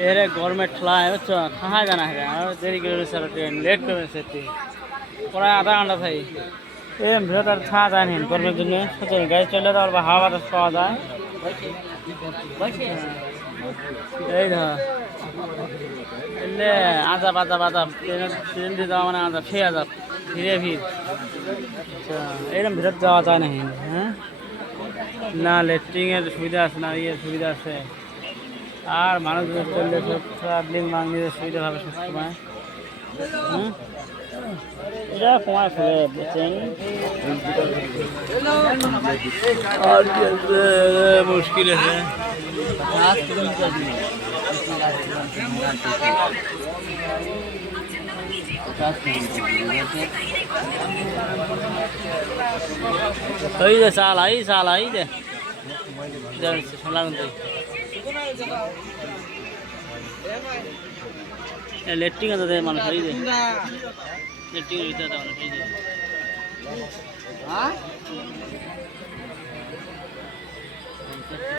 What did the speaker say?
এরে গভর্নমেন্ট ঠেলায় বুঝছো খাওয়া জানা है আর দেরি করে স্যার ট্রেন লেট করে সেটি প্রায় আধা ঘন্টা থাই এ ভিড় আর ছাড়া যায় না গরমের জন্য সত্যি গাড়ি চলে তো হাওয়া বাতাস পাওয়া যায় এই ধর এলে আজাব আজাব আজাব ট্রেন দিয়ে যাওয়া মানে আজাব সেই আজাব ভিড়ে ভিড় আচ্ছা এইরকম ভিড়ত যাওয়া যায় না হ্যাঁ না লেট্রিংয়ের সুবিধা আছে না ইয়ের সুবিধা আছে আর মানুষ চললে সব ট্রাভেলিং বাংলাদেশের সুবিধা হবে সবসময় এটা কমায় ফেলে বুঝছেন আর কি মুশকিল আছে सही है साल आई दे लेट्टिंग आता है मानो सही दे लेट्टिंग रहता था मानो सही दे हाँ